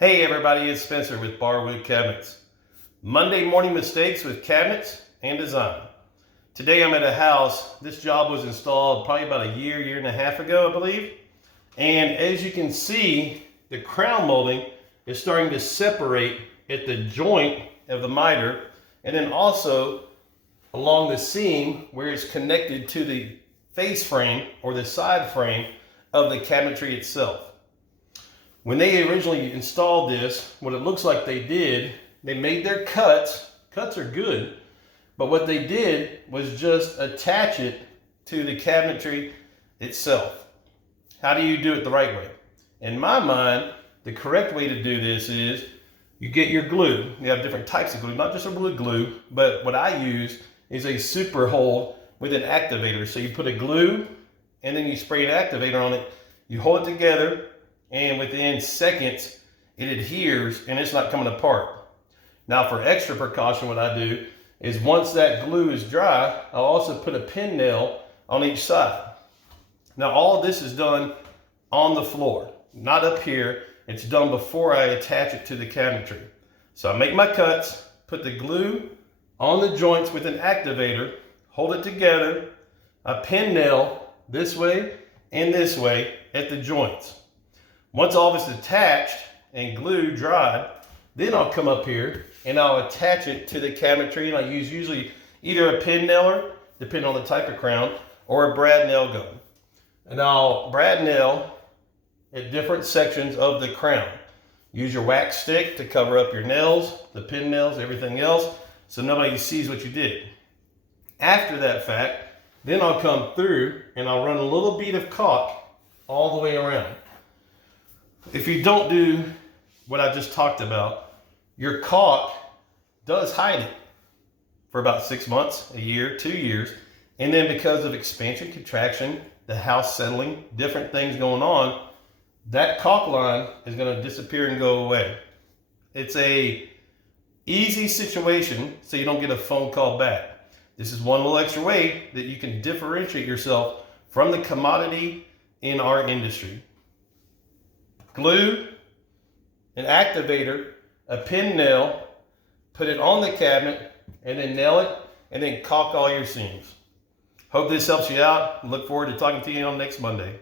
Hey everybody, it's Spencer with Barwood Cabinets. Monday morning mistakes with cabinets and design. Today I'm at a house. This job was installed probably about a year and a half ago, I believe. And as you can see, the crown molding is starting to separate at the joint of the miter and then also along the seam where it's connected to the face frame or the side frame of the cabinetry itself. When they originally installed this, what it looks like they did, they made their cuts. Cuts are good, but what they did was just attach it to the cabinetry itself. How do you do it the right way? In my mind, the correct way to do this is you get your glue. You have different types of glue, not just a wood glue, but what I use is a super hold with an activator. So you put a glue and then you spray an activator on it. You hold it together, and within seconds, it adheres and it's not coming apart. Now for extra precaution, what I do is once that glue is dry, I'll also put a pin nail on each side. Now all of this is done on the floor, not up here. It's done before I attach it to the cabinetry. So I make my cuts, put the glue on the joints with an activator, hold it together, a pin nail this way and this way at the joints. Once all this is attached and glue dried, then I'll come up here and I'll attach it to the cabinetry, and I use usually either a pin nailer, depending on the type of crown, or a brad nail gun. And I'll brad nail at different sections of the crown. Use your wax stick to cover up your nails, the pin nails, everything else, so nobody sees what you did. After that fact, then I'll come through and I'll run a little bead of caulk all the way around. If you don't do what I just talked about, your caulk does hide it for about 6 months, a year, 2 years. And then because of expansion, contraction, the house settling, different things going on, that caulk line is going to disappear and go away. It's a easy situation so you don't get a phone call back. This is one little extra way that you can differentiate yourself from the commodity in our industry. Glue, an activator, a pin nail, put it on the cabinet, and then nail it, and then caulk all your seams. Hope this helps you out. Look forward to talking to you on next Monday.